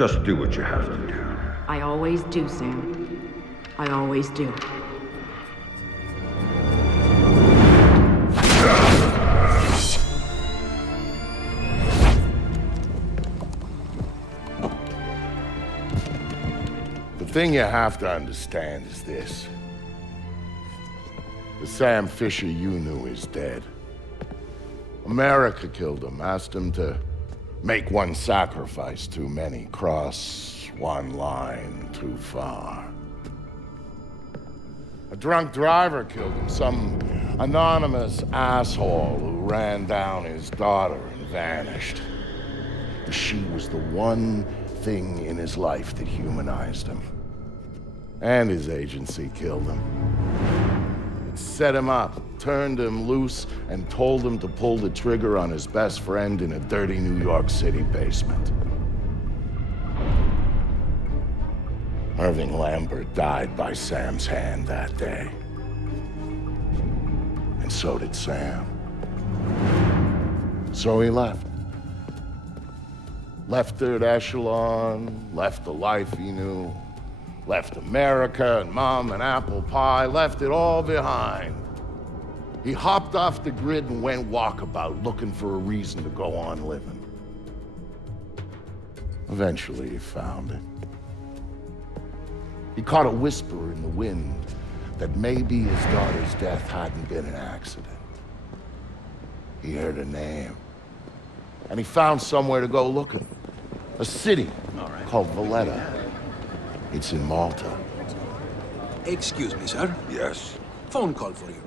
Just do what you have to do. I always do, Sam. I always do. The thing you have to understand is this. The Sam Fisher you knew is dead. America killed him, asked him to make one sacrifice too many, cross one line too far. A drunk driver killed him, some anonymous asshole who ran down his daughter and vanished. She was the one thing in his life that humanized him. And his agency killed him. It set him up, turned him loose, and told him to pull the trigger on his best friend in a dirty New York City basement. Irving Lambert died by Sam's hand that day. And so did Sam. So he left. Left Third Echelon, left the life he knew, left America and Mom and apple pie, left it all behind. He hopped off the grid and went walkabout, looking for a reason to go on living. Eventually, he found it. He caught a whisper in the wind that maybe his daughter's death hadn't been an accident. He heard a name, and he found somewhere to go looking. A city called Valletta. It's in Malta. Excuse me, sir. Yes? Phone call for you.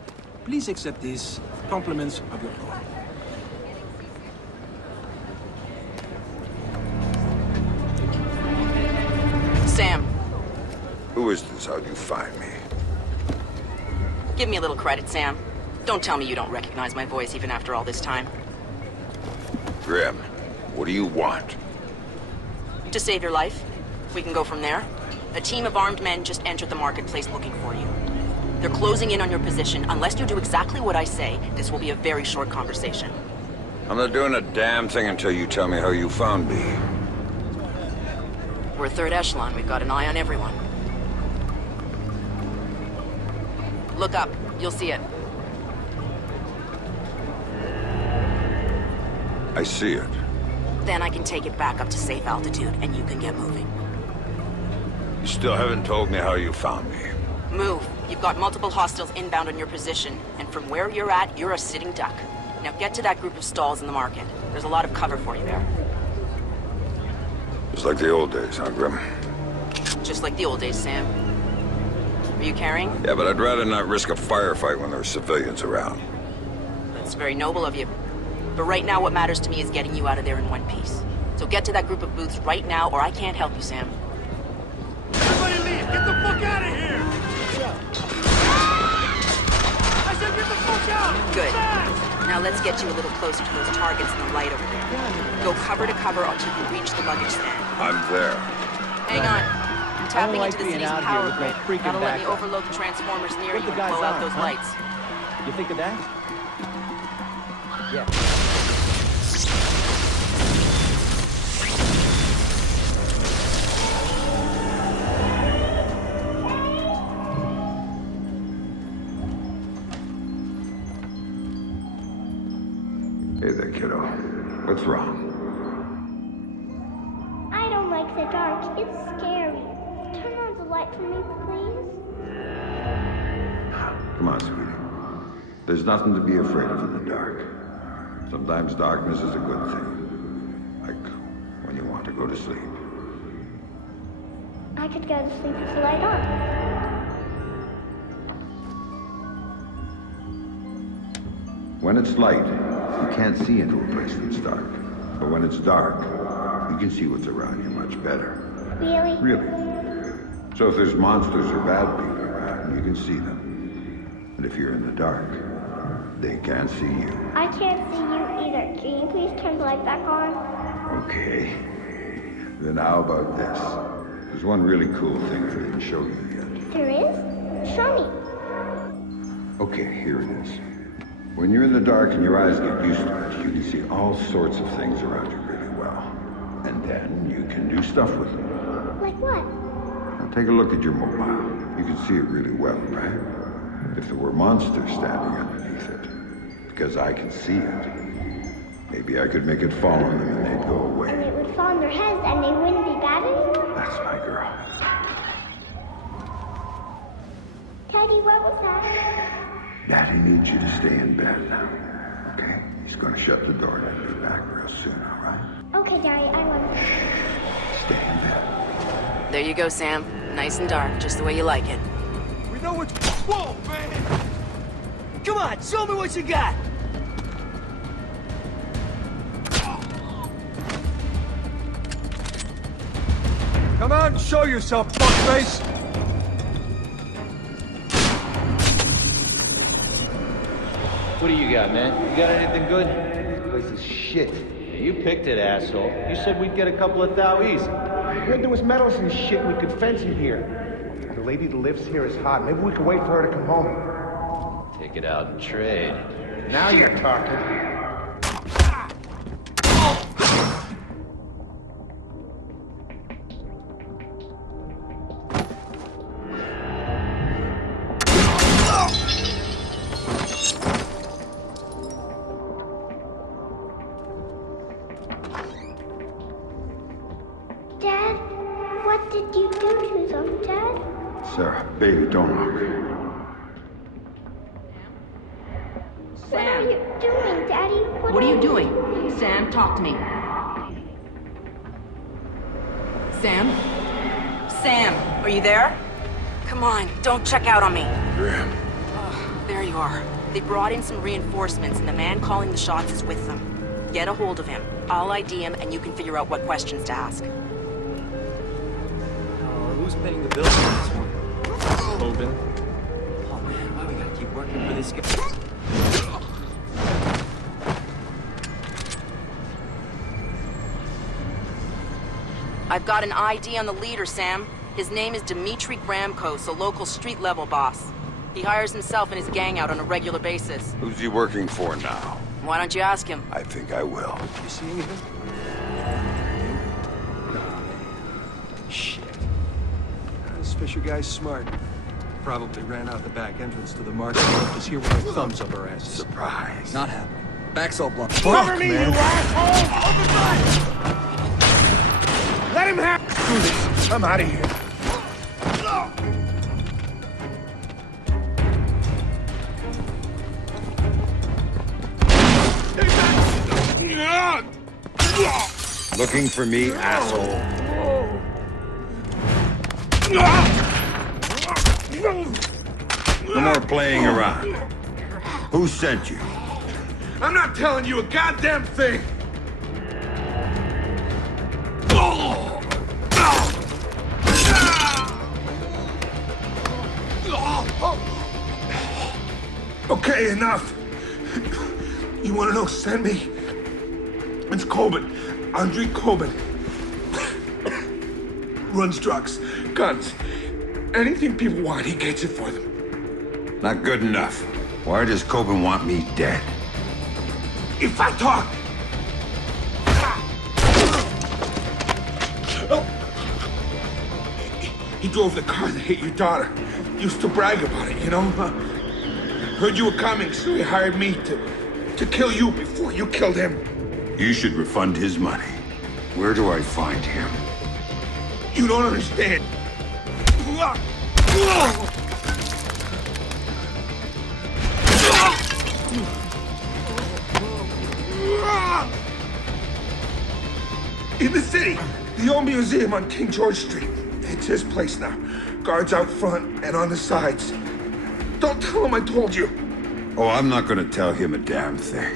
Please accept these compliments of your call. Sam, Who is this? How'd you find me? give me a little credit, Sam. Don't tell me you don't recognize my voice even after all this time. Grim, what do you want? To save your life. We can go from there. A team of armed men just entered the marketplace looking for you. They're closing in on your position. Unless you do exactly what I say, this will be a very short conversation. I'm not doing a damn thing until you tell me how you found me. We're Third Echelon. We've got an eye on everyone. Look up. You'll see it. I see it. Then I can take it back up to safe altitude, and you can get moving. You still haven't told me how you found me. Move. You've got multiple hostiles inbound on your position, and from where you're at, you're a sitting duck. Now get to that group of stalls in the market. There's a lot of cover for you there. It's like the old days, huh, Grim? Just like the old days, Sam. Are you carrying? Yeah, but I'd rather not risk a firefight when there are civilians around. That's very noble of you. But right now, what matters to me is getting you out of there in one piece. So get to that group of booths right now, or I can't help you, Sam. Everybody leave! Get the fuck out of here! I said get the fuck out! Good. Fast! Now let's get you a little closer to those targets in the light over there. Go cover to cover until you reach the luggage stand. I'm there. Hang on. I'm tapping like into the being city's out here power with no grid. freaking That'll let me backup. overload the transformers near Put you the and guys blow out on, those huh? lights. You think of that? Yeah. Hey there, kiddo. What's wrong? I don't like the dark. It's scary. Turn on the light for me, please. Come on, sweetie. There's nothing to be afraid of in the dark. Sometimes darkness is a good thing. Like when you want to go to sleep. I could go to sleep with the light on. When it's light, you can't see into a place that's dark. But when it's dark, you can see what's around you much better. Really? Really. So if there's monsters or bad people around, you can see them. And if you're in the dark, they can't see you. I can't see you either. Can you please turn the light back on? Okay. Then how about this? There's one really cool thing I didn't show you yet. There is? Show me. Okay, here it is. When you're in the dark and your eyes get used to it, you can see all sorts of things around you really well. And then you can do stuff with them. Like what? Now take a look at your mobile. You can see it really well, right? If there were monsters standing underneath it, because I can see it, maybe I could make it fall on them and they'd go And away. it would fall on their heads and they wouldn't be bad anymore? That's my girl. Daddy, what was that? Daddy needs you to stay in bed now, okay? He's gonna shut the door and be back real soon, all right? Okay, Daddy, I love you. Stay in bed. There you go, Sam. Nice and dark, just the way you like it. We know what. Whoa, man! Come on, show me what you got! Come on, show yourself, fuckface! What do you got, man? You got anything good? This place is shit. You picked it, asshole. You said we'd get a couple of thou easy. I heard there was metals and shit we could fence in here. The lady that lives here is hot. Maybe we could wait for her to come home. Take it out and trade. Now you're talking. Dad, what did you do to them, Dad? Sarah, baby, don't look. What are Sam, you doing, Daddy? what are you doing? Sam, talk to me. Sam? Sam, are you there? Come on, don't check out on me. Graham. There you are. They brought in some reinforcements, and the man calling the shots is with them. Get a hold of him. I'll ID him, and you can figure out what questions to ask. Who's paying the bill for this one? Coben. Oh man, why we gotta keep working for this guy? I've got an ID on the leader, Sam. His name is Dmitri Gramkos, a local street-level boss. He hires himself and his gang out on a regular basis. Who's he working for now? Why don't you ask him? I think I will. You see anything? No, man. Shit. This Fisher guy's smart. Probably ran out the back entrance to the market and left us here with our thumbs up our asses. Surprise. Not happening. Back's all blocked. Cover me, you asshole! Open fire! Let him have. Screw this. I'm out of here. Looking for me, asshole. No more playing around. Who sent you? I'm not telling you a goddamn thing! Okay, enough. You wanna know who sent me? It's Coben. Andrei Coben. Runs drugs, guns. Anything people want, he gets it for them. Not good enough. Why does Coben want me dead? If I talk... He drove the car that hit your daughter. Used to brag about it, you know? Heard you were coming, so he hired me to kill you before you killed him. You should refund his money. Where do I find him? You don't understand. In the city, the old museum on King George Street. It's his place now. Guards out front and on the sides. Don't tell him I told you. Oh, I'm not gonna tell him a damn thing.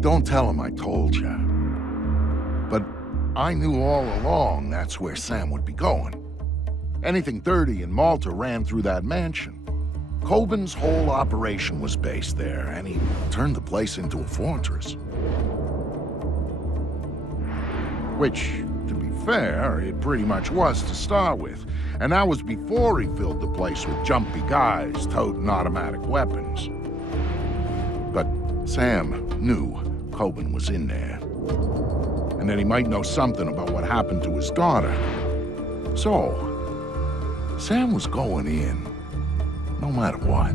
Don't tell him I told you. But I knew all along that's where Sam would be going. Anything dirty in Malta ran through that mansion. Coben's whole operation was based there, and he turned the place into a fortress. Which, to be fair, it pretty much was to start with. And that was before he filled the place with jumpy guys toting automatic weapons. But Sam knew Coben was in there. And that he might know something about what happened to his daughter. So, Sam was going in, no matter what.